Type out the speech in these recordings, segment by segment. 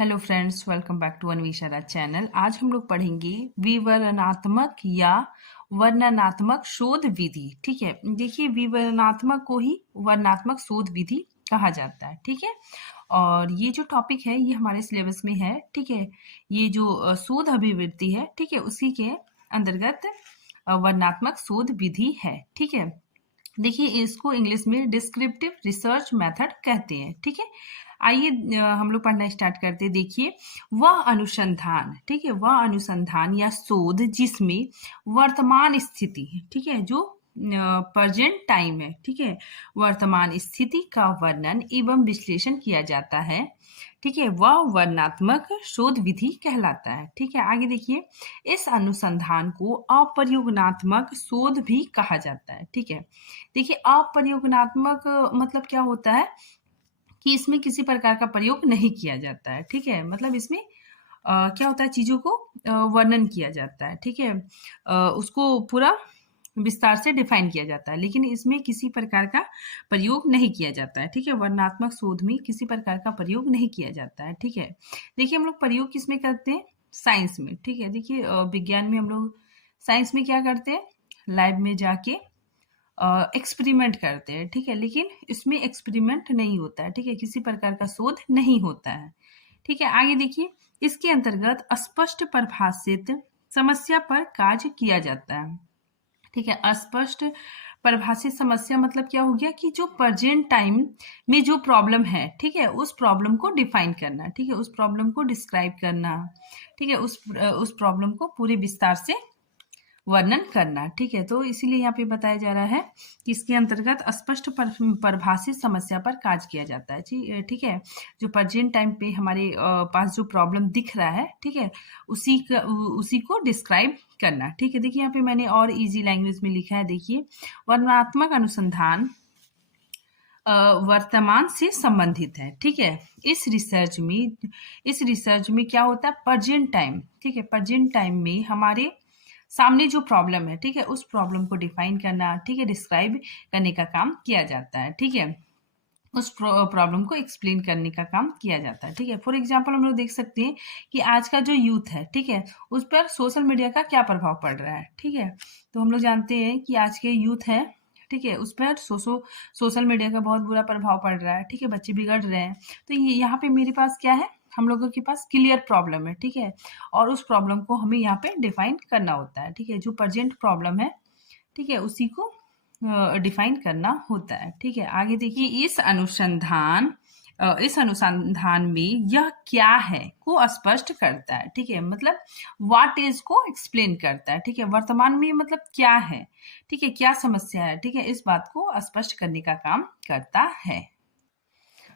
Hello friends, welcome back to Anvesha channel. आज हम लोग पढ़ेंगे विवरणात्मक या वर्णनात्मक शोध विधि। ठीक है, देखिए विवरणात्मक को ही वर्णनात्मक शोध विधि कहा जाता है। ठीक है, और ये जो टॉपिक है ये हमारे सिलेबस में है। ठीक है, ये जो शोध अभिवृत्ति है, ठीक है, उसी के अंतर्गत वर्णनात्मक शोध विधि है। ठीक है, देखिए इसको इंग्लिश में डिस्क्रिप्टिव रिसर्च मेथड कहते हैं। ठीक है, आइए हम लोग पढ़ना स्टार्ट करते हैं। देखिए, वह अनुसंधान, ठीक है, वह अनुसंधान या शोध जिसमें वर्तमान स्थिति, ठीक है, जो प्रेजेंट टाइम है, ठीक है, वर्तमान स्थिति का वर्णन एवं विश्लेषण किया जाता है। ठीक है, वह वर्णनात्मक शोध विधि कहलाता है। ठीक है, आगे देखिए, इस अनुसंधान को अप्रयोगात्मक शोध भी कहा जाता है। ठीक है, देखिए अप्रयोगात्मक मतलब क्या होता है कि इसमें किसी प्रकार का प्रयोग नहीं किया जाता है। ठीक है, मतलब इसमें क्या होता है, चीजों को वर्णन किया जाता है। ठीक है, उसको पूरा विस्तार से डिफाइन किया जाता है, लेकिन इसमें किसी प्रकार का प्रयोग नहीं किया जाता है। ठीक है, वर्णनात्मक शोध में किसी प्रकार का प्रयोग नहीं किया जाता है। ठीक है, देखिए हम लोग प्रयोग किसमें करते हैं, साइंस में। ठीक है, देखिए विज्ञान में हम लोग साइंस में क्या करते हैं, लैब में जाके एक्सपेरिमेंट करते हैं। ठीक है, लेकिन इसमें एक्सपेरिमेंट नहीं होता है। ठीक है, किसी प्रकार का शोध नहीं होता है। ठीक है, आगे देखिए, इसके अंतर्गत स्पष्ट परिभाषित समस्या पर कार्य किया जाता है। ठीक है, अस्पष्ट परिभाषित समस्या मतलब क्या हो गया कि जो प्रेजेंट टाइम में जो प्रॉब्लम है, ठीक है, उस प्रॉब्लम को डिफाइन करना। ठीक है, उस प्रॉब्लम को डिस्क्राइब करना। ठीक है, उस प्रॉब्लम को पूरे विस्तार से वर्णन करना। ठीक है, तो इसीलिए यहाँ पे बताया जा रहा है कि इसके अंतर्गत स्पष्ट परिभाषित समस्या पर कार्य किया जाता है। ठीक है, जो प्रेजेंट टाइम पे हमारे पास जो प्रॉब्लम दिख रहा है, ठीक है, उसी को डिस्क्राइब करना। ठीक है, देखिए यहाँ पे मैंने और इजी लैंग्वेज में लिखा है। देखिए, वर्णनात्मक अनुसंधान वर्तमान से संबंधित है। ठीक है, इस रिसर्च में क्या होता है, प्रेजेंट टाइम, ठीक है, प्रेजेंट टाइम में हमारे सामने जो प्रॉब्लम है, ठीक है, उस प्रॉब्लम को डिफाइन करना, ठीक है, डिस्क्राइब करने का काम किया जाता है। ठीक है, उस प्रॉब्लम को एक्सप्लेन करने का काम किया जाता है। ठीक है, फॉर एग्जांपल हम लोग देख सकते हैं कि आज का जो यूथ है, ठीक है, उस पर सोशल मीडिया का क्या प्रभाव पड़ रहा है। ठीक है, तो हम लोग जानते हैं कि आज के यूथ है, ठीक है, उस पर सोशल मीडिया का बहुत बुरा प्रभाव पड़ रहा है। ठीक है, बच्चे बिगड़ रहे हैं। तो ये यहाँ पे मेरे पास क्या है, हम लोगों के पास क्लियर प्रॉब्लम है। ठीक है, और उस प्रॉब्लम को हमें यहाँ पे डिफाइन करना होता है। ठीक है, जो प्रेजेंट प्रॉब्लम है, ठीक है, उसी को डिफाइन करना होता है। ठीक है, आगे देखिए, इस अनुसंधान में यह क्या है को स्पष्ट करता है। ठीक है, मतलब व्हाट इज को एक्सप्लेन करता है। ठीक है, वर्तमान में मतलब क्या है, ठीक है, क्या समस्या है, ठीक है, इस बात को स्पष्ट करने का काम करता है।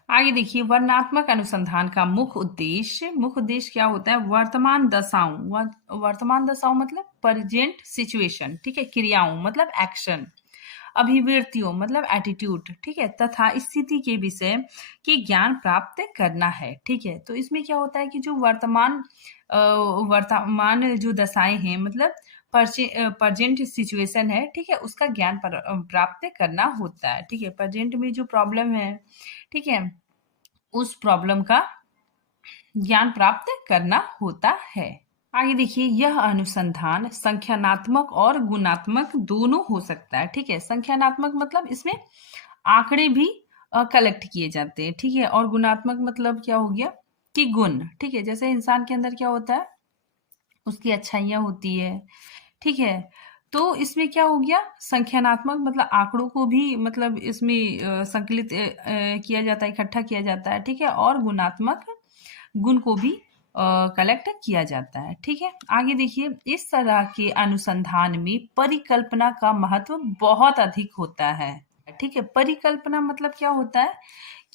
आगे देखिए, वर्णनात्मक अनुसंधान का मुख्य उद्देश्य क्या होता है, वर्तमान दशाओं मतलब प्रेजेंट सिचुएशन, ठीक है, क्रियाओं मतलब एक्शन, अभिवृत्तियों मतलब एटीट्यूड, ठीक है, तथा स्थिति के विषय के ज्ञान प्राप्त करना है। ठीक है, तो इसमें क्या होता है कि जो वर्तमान जो दशाएं हैं, मतलब प्रेजेंट सिचुएशन है, ठीक है, उसका ज्ञान प्राप्त करना होता है। ठीक है, प्रेजेंट में जो प्रॉब्लम है, ठीक है, उस प्रॉब्लम का ज्ञान प्राप्त करना होता है। आगे देखिए, यह अनुसंधान संख्यानात्मक और गुणात्मक दोनों हो सकता है। ठीक है, संख्यानात्मक मतलब इसमें आंकड़े भी कलेक्ट किए जाते हैं। ठीक है, और गुणात्मक मतलब क्या हो गया कि गुण। ठीक है, जैसे इंसान के अंदर क्या होता है, उसकी अच्छाइयाँ होती है। ठीक है, तो इसमें क्या हो गया, संख्यानात्मक मतलब आंकड़ों को भी मतलब इसमें संकलित किया जाता है, इकट्ठा किया जाता है। ठीक है, और गुणात्मक गुण को भी कलेक्ट किया जाता है। ठीक है, आगे देखिए, इस तरह के अनुसंधान में परिकल्पना का महत्व बहुत अधिक होता है। ठीक है, परिकल्पना मतलब क्या होता है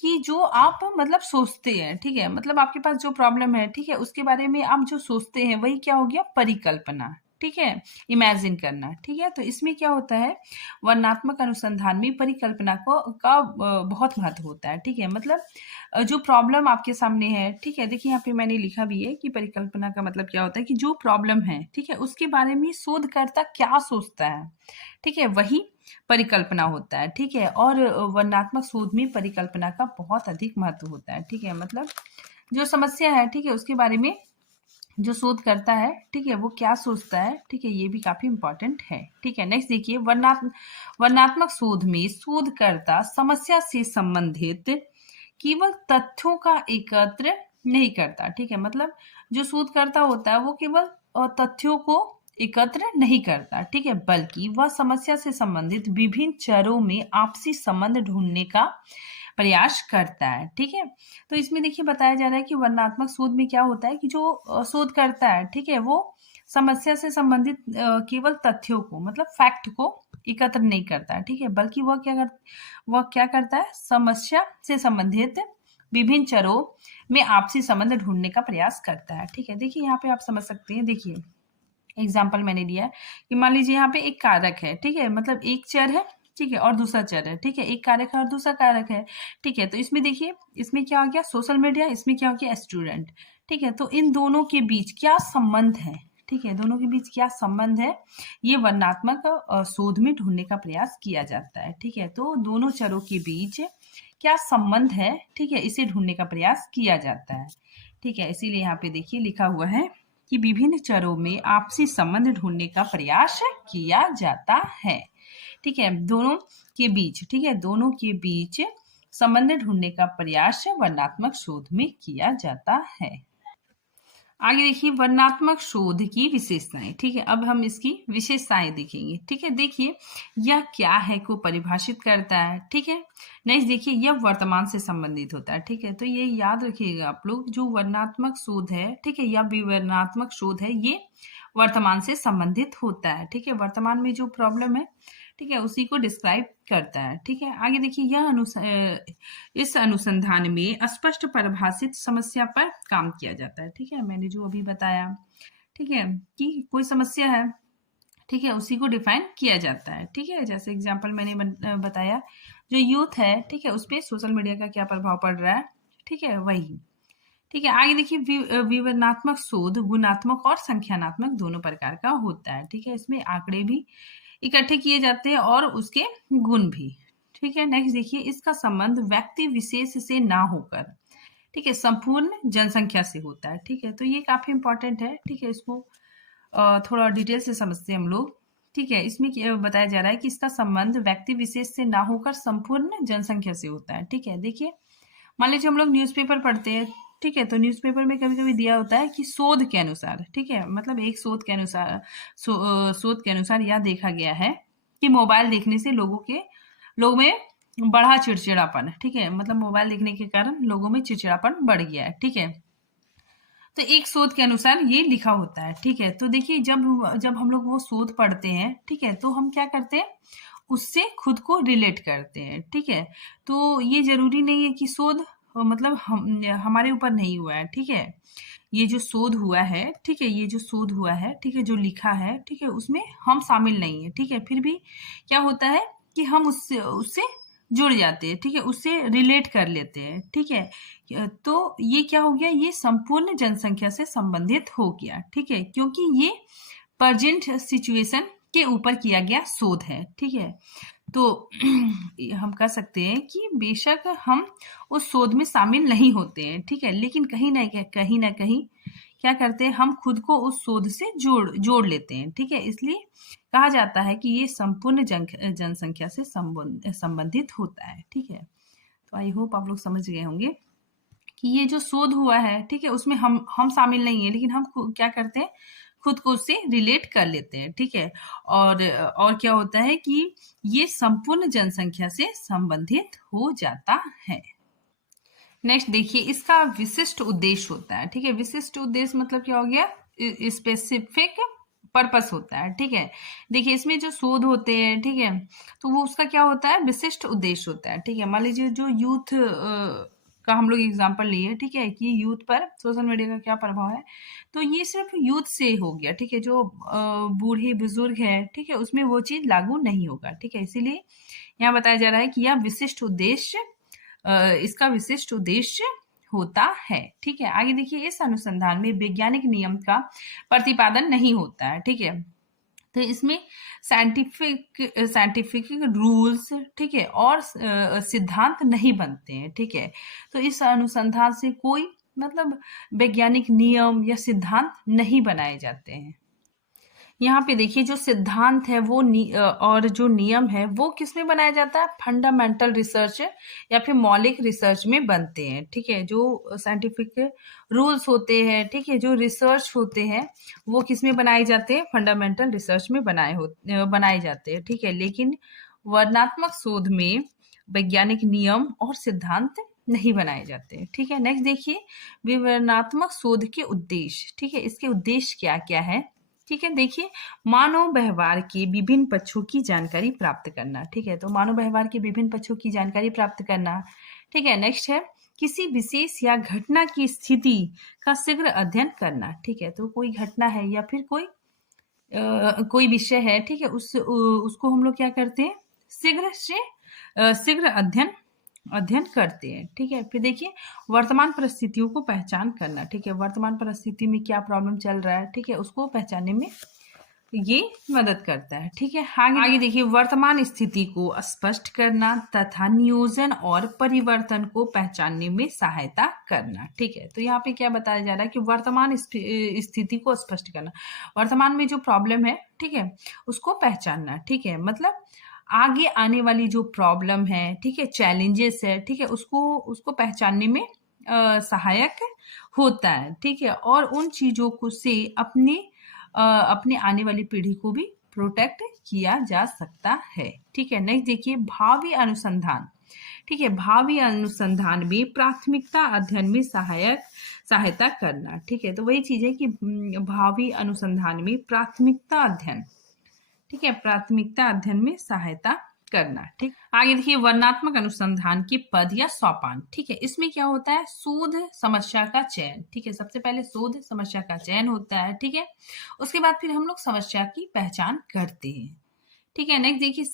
कि जो आप मतलब सोचते हैं, ठीक है, मतलब आपके पास जो प्रॉब्लम है, ठीक है, उसके बारे में आप जो सोचते हैं वही क्या हो गया, परिकल्पना। ठीक है, इमेजिन करना। ठीक है, तो इसमें क्या होता है, वर्णनात्मक अनुसंधान में परिकल्पना का बहुत महत्व होता है। ठीक है, मतलब जो प्रॉब्लम आपके सामने है, ठीक है, देखिए यहाँ पे मैंने लिखा भी है कि परिकल्पना का मतलब क्या होता है कि जो प्रॉब्लम है, ठीक है, उसके बारे में शोधकर्ता क्या सोचता है, ठीक है, वही परिकल्पना होता है। ठीक है, और वर्णनात्मक शोध में परिकल्पना का बहुत अधिक महत्व होता है। ठीक है, मतलब जो समस्या है, ठीक है, उसके बारे में जो शोध करता है, ठीक है, वो क्या सोचता है, ठीक है, ये भी काफी इंपॉर्टेंट है। ठीक है, नेक्स्ट देखिए, वर्णनात्मक शोध में शोधकर्ता समस्या से संबंधित केवल तथ्यों का एकत्र नहीं करता। ठीक है, मतलब जो शोधकर्ता होता है वो केवल तथ्यों को एकत्र नहीं करता, ठीक है, बल्कि वह समस्या से संबंधित विभिन्न चरों में आपसी संबंध ढूंढने का प्रयास करता है। ठीक है, तो इसमें देखिए बताया जा रहा है कि वर्णनात्मक शोध में क्या होता है कि जो शोध करता है, ठीक है, वो समस्या से संबंधित केवल तथ्यों को, मतलब फैक्ट को एकत्र नहीं करता है, ठीक है, बल्कि वह क्या करता है, समस्या से संबंधित विभिन्न चरों में आपसी संबंध ढूंढने का प्रयास करता है। ठीक है, देखिए यहाँ पे आप समझ सकते हैं, देखिए एग्जाम्पल मैंने दिया है कि मान लीजिए यहाँ पे एक कारक है, ठीक है, मतलब एक चर है, ठीक है, और दूसरा चर है, ठीक है, एक कारक है और दूसरा कारक है, ठीक है, तो इसमें देखिए इसमें क्या हो गया, सोशल मीडिया, इसमें क्या हो गया, स्टूडेंट। ठीक है, तो इन दोनों के बीच क्या संबंध है, ठीक है, दोनों के बीच क्या संबंध है, ये वर्णनात्मक शोध में ढूंढने का प्रयास किया जाता है। ठीक है, तो दोनों चरों के बीच क्या संबंध है, ठीक है, इसे ढूंढने का प्रयास किया जाता है। ठीक है, इसीलिए यहाँ पे देखिए लिखा हुआ है कि विभिन्न चरों में आपसी संबंध ढूंढने का प्रयास किया जाता है। ठीक है, दोनों के बीच, ठीक है, दोनों के बीच संबंध ढूंढने का प्रयास वर्णनात्मक शोध में किया जाता है। आगे देखिए वर्णनात्मक शोध की विशेषताएं। ठीक है, अब हम इसकी विशेषताएं देखेंगे। ठीक है, देखिए यह क्या है को परिभाषित करता है। ठीक है, नेक्स्ट देखिए यह वर्तमान से संबंधित होता है। ठीक है, तो ये याद रखिएगा आप लोग, जो वर्णनात्मक शोध है, ठीक है, या विवरणात्मक शोध है, ये वर्तमान से संबंधित होता है। ठीक है, वर्तमान में जो प्रॉब्लम है, ठीक है, उसी को डिस्क्राइब करता है। ठीक है, आगे देखिए इस अनुसंधान में स्पष्ट परिभाषित समस्या पर काम किया जाता है। ठीक है, मैंने जो अभी बताया, ठीक है, कि कोई समस्या है, ठीक है, उसी को डिफाइन किया जाता है। ठीक है, जैसे एग्जांपल मैंने बताया, जो यूथ है, ठीक है, उस पर सोशल मीडिया का क्या प्रभाव पड़ रहा है, ठीक है, वही। ठीक है, आगे देखिए विवरणात्मक शोध गुणात्मक और संख्यानात्मक दोनों प्रकार का होता है। ठीक है, इसमें आंकड़े भी इकट्ठे किए जाते हैं और उसके गुण भी। ठीक है, नेक्स्ट देखिए इसका संबंध व्यक्ति विशेष से ना होकर, ठीक है, संपूर्ण जनसंख्या से होता है। ठीक है, तो ये काफी इंपॉर्टेंट है। ठीक है, इसको थोड़ा डिटेल से समझते हैं हम लोग। ठीक है, इसमें बताया जा रहा है कि इसका संबंध व्यक्ति विशेष से ना होकर संपूर्ण जनसंख्या से होता है। ठीक है, देखिए मान लीजिए हम लोग न्यूज़पेपर पढ़ते हैं, ठीक है, तो न्यूज़पेपर में कभी कभी दिया होता है कि शोध के अनुसार, ठीक है, मतलब एक शोध के अनुसार शोध के अनुसार यह देखा गया है कि मोबाइल देखने से लोगों में बढ़ा चिड़चिड़ापन। ठीक है, मतलब मोबाइल देखने के कारण लोगों में चिड़चिड़ापन बढ़ गया है। ठीक है, तो एक शोध के अनुसार ये लिखा होता है। ठीक है, तो देखिए जब जब हम लोग वो शोध पढ़ते हैं, ठीक है, तो हम क्या करते हैं, उससे खुद को रिलेट करते हैं। ठीक है, तो ये जरूरी नहीं है कि शोध मतलब हमारे ऊपर नहीं हुआ है। ठीक है, ये जो शोध हुआ है, ठीक है, ये जो शोध हुआ है, ठीक है, जो लिखा है, ठीक है, उसमें हम शामिल नहीं है। ठीक है, फिर भी क्या होता है कि हम उससे उससे जुड़ जाते हैं। ठीक है, उससे रिलेट कर लेते हैं। ठीक है, तो ये क्या हो गया, ये संपूर्ण जनसंख्या से संबंधित हो गया। ठीक है, क्योंकि ये प्रेजेंट सिचुएशन के ऊपर किया गया शोध है। ठीक है, तो हम कह सकते हैं कि बेशक हम उस शोध में शामिल नहीं होते हैं। ठीक है, लेकिन कहीं ना कहीं क्या करते हैं, हम खुद को उस शोध से जोड़ लेते हैं। ठीक है, इसलिए कहा जाता है कि ये संपूर्ण जनसंख्या से संबंधित होता है। ठीक है, तो आई होप आप लोग समझ गए होंगे कि ये जो शोध हुआ है, ठीक है, उसमें हम शामिल नहीं है, लेकिन हम क्या करते हैं, खुद को उससे रिलेट कर लेते हैं। ठीक है, और क्या होता है कि ये संपूर्ण जनसंख्या से संबंधित हो जाता है। नेक्स्ट देखिए इसका विशिष्ट उद्देश्य होता है। ठीक है, विशिष्ट उद्देश्य मतलब क्या हो गया, स्पेसिफिक पर्पस होता है। ठीक है, देखिए इसमें जो शोध होते हैं, ठीक है, तो वो उसका क्या होता है, विशिष्ट उद्देश्य होता है। ठीक है, मान लीजिए जो यूथ का हम लोग एग्जांपल लिए, ठीक है, कि यूथ पर सोशल मीडिया का क्या प्रभाव है, तो ये सिर्फ यूथ से हो गया। ठीक है, जो बूढ़े बुजुर्ग है, ठीक है, उसमें वो चीज लागू नहीं होगा। ठीक है, इसीलिए यहाँ बताया जा रहा है कि यह विशिष्ट उद्देश्य इसका विशिष्ट उद्देश्य होता है। ठीक है, आगे देखिए इस अनुसंधान में वैज्ञानिक नियम का प्रतिपादन नहीं होता है। ठीक है, तो इसमें साइंटिफिक रूल्स, ठीक है, और सिद्धांत नहीं बनते हैं। ठीक है, तो इस अनुसंधान से कोई मतलब वैज्ञानिक नियम या सिद्धांत नहीं बनाए जाते हैं। यहाँ पे देखिए जो सिद्धांत है वो और जो नियम है वो किसमें बनाया जाता है, फंडामेंटल रिसर्च या फिर मौलिक रिसर्च में बनते हैं। ठीक है, जो साइंटिफिक रूल्स होते हैं, ठीक है, जो रिसर्च होते हैं वो किसमें बनाए जाते हैं, फंडामेंटल रिसर्च में बनाए जाते हैं। ठीक है, लेकिन वर्णनात्मक शोध में वैज्ञानिक नियम और सिद्धांत नहीं बनाए जाते हैं। ठीक है, नेक्स्ट देखिए विवरणात्मक शोध के उद्देश्य। ठीक है, इसके उद्देश्य क्या क्या है। ठीक है, देखिए मानव व्यवहार के विभिन्न पक्षों की जानकारी प्राप्त करना। ठीक है, तो मानव व्यवहार के विभिन्न पक्षों की जानकारी प्राप्त करना। ठीक है, नेक्स्ट है किसी विशेष या घटना की स्थिति का शीघ्र अध्ययन करना। ठीक है, तो कोई घटना है या फिर कोई विषय है, ठीक है, उसको हम लोग क्या करते हैं, शीघ्र अध्ययन करते हैं। ठीक है, फिर देखिए वर्तमान परिस्थितियों को पहचान करना। ठीक है, वर्तमान परिस्थिति में क्या प्रॉब्लम चल रहा है, ठीक है, उसको पहचानने में ये मदद करता है। ठीक है, आगे देखिए वर्तमान स्थिति को स्पष्ट करना तथा नियोजन और परिवर्तन को पहचानने में सहायता करना। ठीक है, तो यहाँ पे क्या बताया जा रहा है कि वर्तमान स्थिति को स्पष्ट करना, वर्तमान में जो प्रॉब्लम है, ठीक है, उसको पहचानना। ठीक है, मतलब आगे आने वाली जो प्रॉब्लम है, ठीक है, चैलेंजेस है, ठीक है, उसको पहचानने में सहायक होता है। ठीक है, और उन चीजों को से अपने आने वाली पीढ़ी को भी प्रोटेक्ट किया जा सकता है। ठीक है, नेक्स्ट देखिए भावी अनुसंधान। ठीक है, भावी अनुसंधान में प्राथमिकता अध्ययन में सहायता करना। ठीक है, तो वही चीज है कि भावी अनुसंधान में प्राथमिकता अध्ययन, ठीक है, प्राथमिकता अध्ययन में सहायता करना। ठीक, आगे देखिए वर्णनात्मक अनुसंधान के पद या सोपान। ठीक है, इसमें क्या होता है, शोध समस्या का चयन। ठीक है, सबसे पहले शोध समस्या का चयन होता है। ठीक है, उसके बाद फिर हम लोग समस्या की पहचान करते हैं। ठीक है, नेक्स्ट देखिए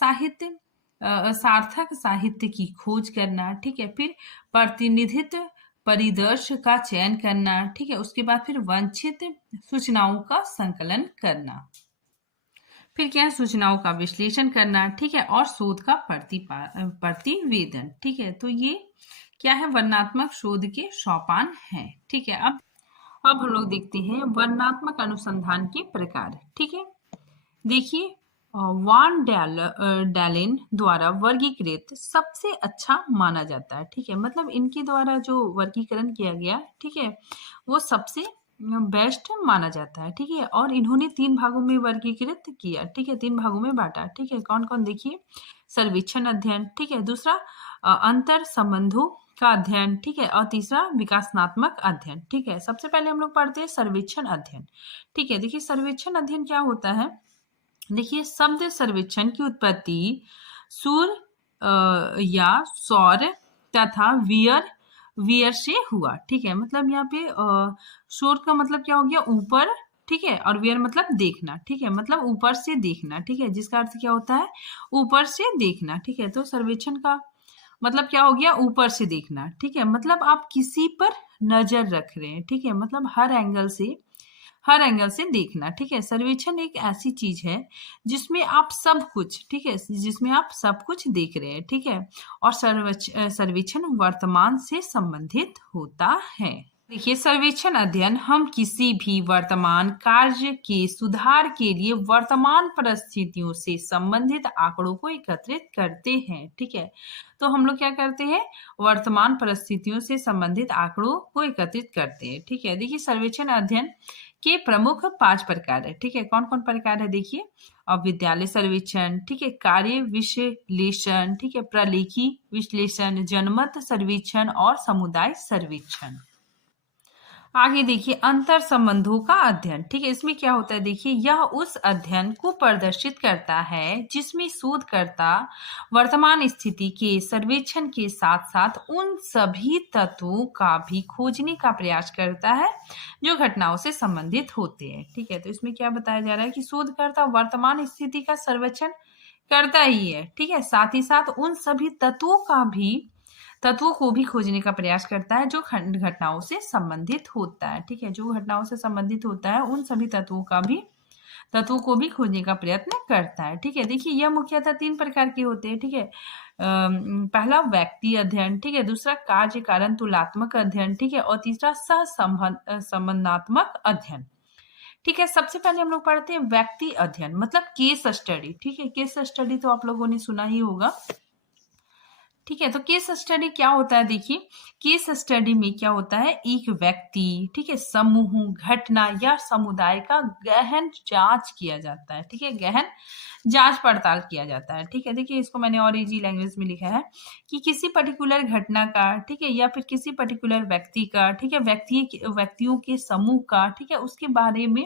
सार्थक साहित्य की खोज करना। ठीक है, फिर प्रतिनिधित्व परिदर्श का चयन करना। ठीक है, उसके बाद फिर वांछित सूचनाओं का संकलन करना, फिर क्या है सूचनाओं का विश्लेषण करना। ठीक है, और शोध का प्रतिवेदन। ठीक है, तो ये क्या है, वर्णनात्मक शोध के सोपान हैं। ठीक है, अब हम लोग देखते हैं वर्णनात्मक अनुसंधान के प्रकार। ठीक है, देखिए वान डैलेन द्वारा वर्गीकृत सबसे अच्छा माना जाता है। ठीक है, मतलब इनके द्वारा जो वर्गीकरण किया गया, ठीक है, वो सबसे बेस्ट माना जाता है। ठीक है, और इन्होंने 3 भागों में वर्गीकृत किया। ठीक है, 3 भागों में बांटा। ठीक है, कौन कौन देखिए, सर्वेक्षण अध्ययन, ठीक है, दूसरा अंतर संबंधों का अध्ययन, ठीक है, और तीसरा विकासनात्मक अध्ययन। ठीक है, सबसे पहले हम लोग पढ़ते हैं सर्वेक्षण अध्ययन। ठीक है, देखिए सर्वेक्षण अध्ययन क्या होता है, देखिए शब्द सर्वेक्षण की उत्पत्ति सूर या सौर तथा वियर से हुआ। ठीक है, मतलब यहाँ पे सूर का मतलब क्या हो गया, ऊपर, ठीक है, और वियर मतलब देखना। ठीक है, मतलब ऊपर से देखना। ठीक है, जिसका अर्थ क्या होता है, ऊपर से देखना। ठीक है, तो सर्वेक्षण का मतलब क्या हो गया, ऊपर से देखना। ठीक है, मतलब आप किसी पर नजर रख रहे हैं। ठीक है, मतलब हर एंगल से देखना। ठीक है, सर्वेक्षण एक ऐसी चीज है जिसमें आप सब कुछ, ठीक है, जिसमें आप सब कुछ देख रहे हैं। ठीक है, और सर्वेक्षण वर्तमान से संबंधित होता है। देखिए सर्वेक्षण अध्ययन हम किसी भी वर्तमान कार्य के सुधार के लिए वर्तमान परिस्थितियों से संबंधित आंकड़ों को एकत्रित करते हैं। ठीक है, तो हम लोग क्या करते हैं, वर्तमान परिस्थितियों से संबंधित आंकड़ों को एकत्रित करते हैं। ठीक है, देखिए सर्वेक्षण अध्ययन के प्रमुख 5 प्रकार है। ठीक है, कौन कौन प्रकार है देखिए, अब विद्यालय सर्वेक्षण, ठीक है, कार्य विश्लेषण, ठीक है, प्रलेखी विश्लेषण, जनमत सर्वेक्षण और समुदाय सर्वेक्षण। आगे देखिए अंतर संबंधों का अध्ययन। ठीक है, इसमें क्या होता है देखिए, यह उस अध्ययन को प्रदर्शित करता है जिसमें शोधकर्ता वर्तमान स्थिति के सर्वेक्षण के साथ साथ उन सभी तत्वों का भी खोजने का प्रयास करता है जो घटनाओं से संबंधित होते हैं। ठीक है, तो इसमें क्या बताया जा रहा है कि शोधकर्ता वर्तमान स्थिति का सर्वेक्षण करता ही है। ठीक है, साथ ही साथ उन सभी तत्वों को भी खोजने का प्रयास करता है जो घटनाओं से संबंधित होता है। ठीक है, जो घटनाओं से संबंधित होता है उन सभी तत्वों को भी खोजने का प्रयत्न करता है। ठीक है, देखिए यह मुख्यतः 3 प्रकार के होते हैं। ठीक है, पहला व्यक्ति अध्ययन, ठीक है, दूसरा कार्य कारण तुलनात्मक अध्ययन, ठीक है, और तीसरा संबंधात्मक अध्ययन। ठीक है, सबसे पहले हम लोग पढ़ते हैं व्यक्ति अध्ययन, मतलब केस स्टडी। ठीक है, केस स्टडी तो आप लोगों ने सुना ही होगा। ठीक है, तो केस स्टडी क्या होता है, देखिए केस स्टडी में क्या होता है, एक व्यक्ति, ठीक है, समूह, घटना या समुदाय का गहन जांच किया जाता है। ठीक है, गहन जांच पड़ताल किया जाता है। ठीक है, देखिए इसको मैंने और इजी लैंग्वेज में लिखा है कि किसी पर्टिकुलर घटना का, ठीक है, या फिर किसी पर्टिकुलर व्यक्ति का, ठीक है, व्यक्तियों के समूह का, ठीक है, उसके बारे में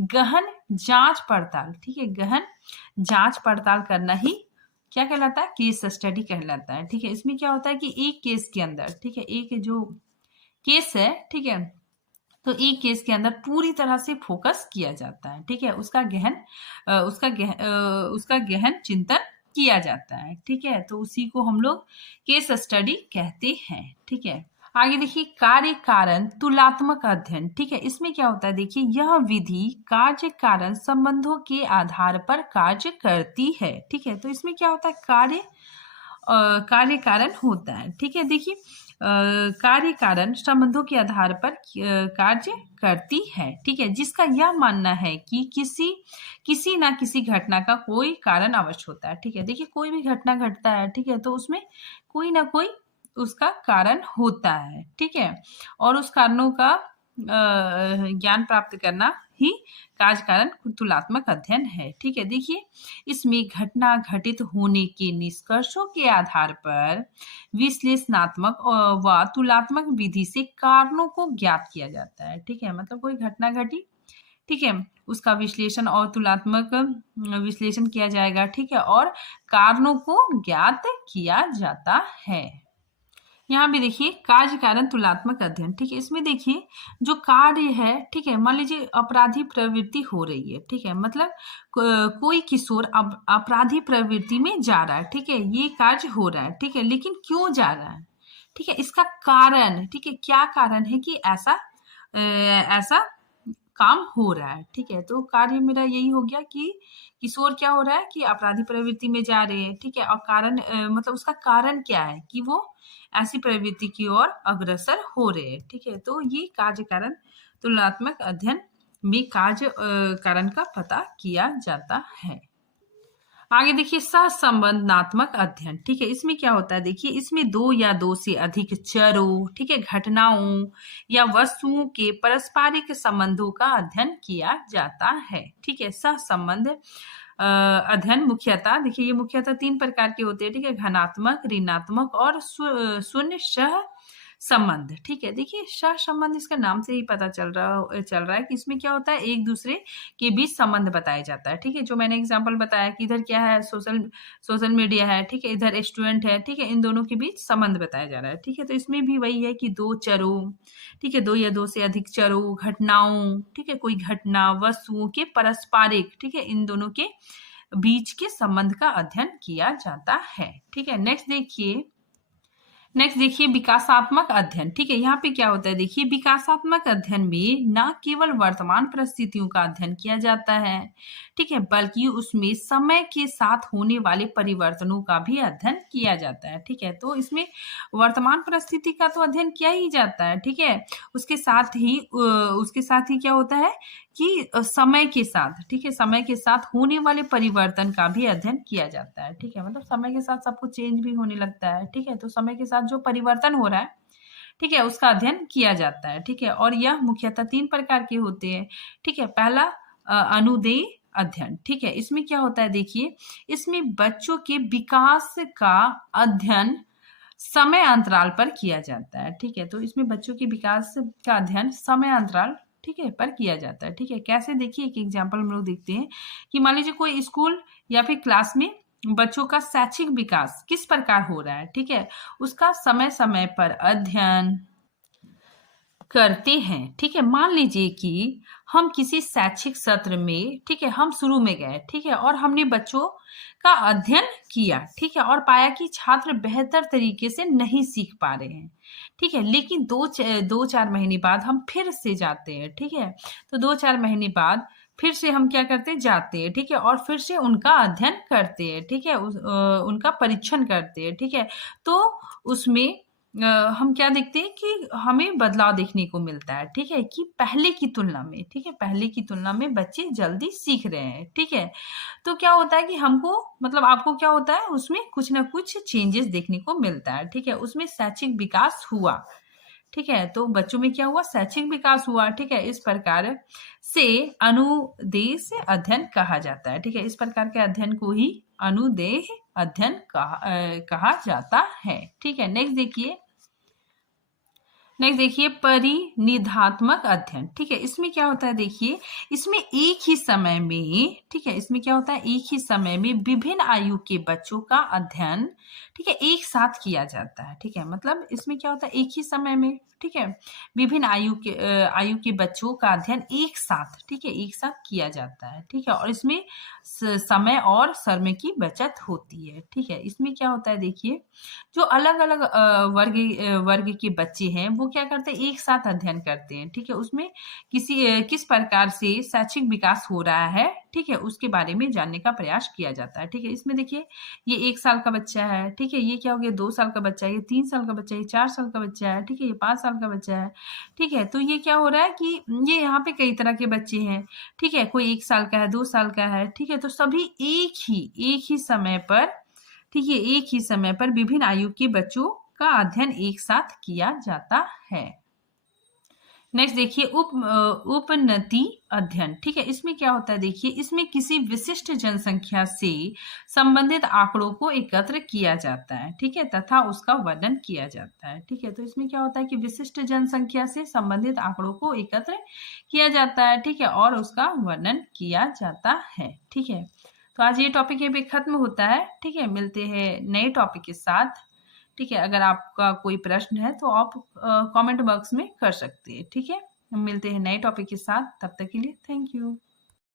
गहन जांच पड़ताल, ठीक है, गहन जांच पड़ताल करना ही क्या कहलाता है, केस स्टडी कहलाता है। ठीक है, इसमें क्या होता है कि एक केस के अंदर, ठीक है, एक जो केस है, ठीक है, तो एक केस के अंदर पूरी तरह से फोकस किया जाता है। ठीक है, उसका गहन चिंतन किया जाता है। ठीक है, तो उसी को हम लोग केस स्टडी कहते हैं। ठीक है, आगे देखिए कार्य कारण तुलनात्मक अध्ययन। ठीक है, इसमें क्या होता है, देखिए यह विधि कार्य कारण संबंधों के आधार पर कार्य करती है। ठीक है, तो इसमें क्या होता है, कार्य कारण होता है। ठीक है, देखिए कार्य कारण संबंधों के आधार पर कार्य करती है। ठीक है, जिसका यह मानना है कि किसी ना किसी घटना का कोई कारण अवश्य होता है। ठीक है, देखिए कोई भी घटना घटता है, ठीक है, तो उसमें कोई ना कोई उसका कारण होता है। ठीक है, और उस कारणों का ज्ञान प्राप्त करना ही कार्य कारण तुलनात्मक अध्ययन है। ठीक है, देखिए इसमें घटना घटित होने के निष्कर्षों के आधार पर विश्लेषणात्मक व तुलनात्मक विधि से कारणों को ज्ञात किया जाता है। ठीक है, मतलब कोई घटना घटी, ठीक है, उसका विश्लेषण और तुलनात्मक विश्लेषण किया जाएगा। ठीक है, और कारणों को ज्ञात किया जाता है। यहाँ भी देखिए कार्य कारण तुलनात्मक अध्ययन। ठीक है, इसमें देखिए जो कार्य है, ठीक है, मान लीजिए अपराधी प्रवृत्ति हो रही है। ठीक है, मतलब कोई किशोर अपराधी प्रवृत्ति में जा रहा है। ठीक है, ये कार्य हो रहा है। ठीक है, लेकिन क्यों जा रहा है, ठीक है, इसका कारण, ठीक है, क्या कारण है कि ऐसा काम हो रहा है। ठीक है, तो कार्य मेरा यही हो गया कि किशोर क्या हो रहा है कि अपराधी प्रवृत्ति में जा रहे हैं। ठीक है, और कारण मतलब उसका कारण क्या है कि वो ऐसी प्रवृत्ति की ओर अग्रसर हो रहे हैं। ठीक है, तो ये कार्य कारण तुलनात्मक अध्ययन में कार्य कारण का पता किया जाता है। आगे देखिए सहसंबंधात्मक अध्ययन। ठीक है, इसमें क्या होता है, देखिए इसमें दो या दो से अधिक चरों, ठीक है, घटनाओं या वस्तुओं के पारस्परिक संबंधों का अध्ययन किया जाता है। ठीक है, सहसंबंध अध्ययन मुख्यतः, देखिए ये मुख्यतः 3 प्रकार के होते हैं। ठीक है, घनात्मक, ऋणात्मक और शून्य सह संबंध। ठीक है, देखिए सह संबंध इसका नाम से ही पता चल रहा है कि इसमें क्या होता है, एक दूसरे के बीच संबंध बताया जाता है। ठीक है, जो मैंने एग्जांपल बताया कि इधर क्या है, सोशल मीडिया है, ठीक है, इधर स्टूडेंट है, ठीक है, इन दोनों के बीच संबंध बताया जा रहा है। ठीक है, तो इसमें भी वही है कि दो चरों, ठीक है, दो या दो से अधिक चरों, घटनाओं, ठीक है, कोई घटना, वस्तुओं के पारस्परिक, ठीक है, इन दोनों के बीच के संबंध का अध्ययन किया जाता है। ठीक है, नेक्स्ट देखिए विकासात्मक अध्ययन। ठीक है, यहाँ पे क्या होता है, देखिए विकासात्मक अध्ययन में न केवल वर्तमान परिस्थितियों का अध्ययन किया जाता है, ठीक है, बल्कि उसमें समय के साथ होने वाले परिवर्तनों का भी अध्ययन किया जाता है। ठीक है, तो इसमें वर्तमान परिस्थिति का तो अध्ययन किया ही जाता है। ठीक है, उसके साथ ही क्या होता है कि समय के साथ, ठीक है, समय के साथ होने वाले परिवर्तन का भी अध्ययन किया जाता है। ठीक है, मतलब समय के साथ सब कुछ चेंज भी होने लगता है। ठीक है, तो समय के साथ जो परिवर्तन हो रहा है, ठीक है, उसका अध्ययन किया जाता है। ठीक है, और यह मुख्यतः 3 प्रकार के होते हैं। ठीक है, पहला अनुदेय अध्ययन। ठीक है, इसमें क्या होता है, देखिए इसमें बच्चों के विकास का अध्ययन समय अंतराल पर किया जाता है। ठीक है, तो इसमें बच्चों के विकास का अध्ययन समय अंतराल, ठीक है, पर किया जाता है। ठीक है, कैसे, देखिए एक एग्जाम्पल हम लोग देखते हैं कि मान लीजिए कोई स्कूल या फिर क्लास में बच्चों का शैक्षिक विकास किस प्रकार हो रहा है, ठीक है, उसका समय समय पर अध्ययन करते हैं। ठीक है, मान लीजिए कि हम किसी शैक्षिक सत्र में, ठीक है, हम शुरू में गए, ठीक है, और हमने बच्चों का अध्ययन किया, ठीक है, और पाया कि छात्र बेहतर तरीके से नहीं सीख पा रहे हैं। ठीक है, लेकिन 2-4 महीने बाद हम फिर से जाते हैं। ठीक है, तो 2-4 महीने बाद फिर से हम क्या करते हैं, जाते हैं, ठीक है, और फिर से उनका अध्ययन करते हैं, ठीक है, उनका परीक्षण करते हैं, ठीक है। तो उसमें हम क्या देखते हैं कि हमें बदलाव देखने को मिलता है, ठीक है, कि पहले की तुलना में, ठीक है, पहले की तुलना में बच्चे जल्दी सीख रहे हैं, ठीक है। तो क्या होता है कि हमको मतलब आपको क्या होता है, उसमें कुछ ना कुछ चेंजेस देखने को मिलता है, ठीक है, उसमें शैक्षिक विकास हुआ, ठीक है। तो बच्चों में क्या हुआ, शैक्षिक विकास हुआ, ठीक है। इस प्रकार से अनुदेश अध्ययन कहा जाता है, ठीक है। इस प्रकार के अध्ययन को ही अनुदेह अध्ययन कहा जाता है, ठीक है। नेक्स्ट देखिए परिनिधात्मक अध्ययन, ठीक है। इसमें क्या होता है, देखिए इसमें एक ही समय में, ठीक है, इसमें क्या होता है, एक ही समय में विभिन्न आयु के बच्चों का अध्ययन, ठीक है, एक साथ किया जाता है, ठीक है। मतलब इसमें क्या होता है, एक ही समय में, ठीक है, विभिन्न आयु के बच्चों का अध्ययन एक साथ, ठीक है, एक साथ किया जाता है, ठीक है। और इसमें समय और समय की बचत होती है, ठीक है। इसमें क्या होता है, देखिए जो अलग अलग वर्ग के बच्चे हैं वो क्या करते हैं, एक साथ अध्ययन करते हैं, ठीक है। उसमें किस प्रकार से शैक्षिक विकास हो रहा है, ठीक है, उसके बारे में जानने का प्रयास किया जाता है, ठीक है। इसमें देखिए ये 1 साल का बच्चा है, ठीक है, ये क्या हो गया 2 साल का बच्चा है, ये 3 साल का बच्चा है, ये 4 साल का बच्चा है, ठीक है, ये 5 साल का बच्चा है, ठीक है। तो ये क्या हो रहा है कि ये यहाँ पे कई तरह के बच्चे हैं, ठीक है, कोई 1 साल का है, 2 साल का है, ठीक है। तो सभी एक ही समय पर, ठीक है, एक ही समय पर विभिन्न आयु के बच्चों का अध्ययन एक साथ किया जाता है। नेक्स्ट देखिए उपनति अध्ययन, ठीक है। इसमें क्या होता है, देखिए इसमें किसी विशिष्ट जनसंख्या से संबंधित आंकड़ों को एकत्र किया जाता है, ठीक है, तथा उसका वर्णन किया जाता है, ठीक है। तो इसमें क्या होता है कि विशिष्ट जनसंख्या से संबंधित आंकड़ों को एकत्र किया जाता है, ठीक है, और उसका वर्णन किया जाता है, ठीक है। तो आज ये टॉपिक यहाँ पे खत्म होता है, ठीक है। मिलते हैं नए टॉपिक के साथ, ठीक है। अगर आपका कोई प्रश्न है तो आप कमेंट बॉक्स में कर सकते हैं, ठीक है। हम मिलते हैं नए टॉपिक के साथ, तब तक के लिए थैंक यू।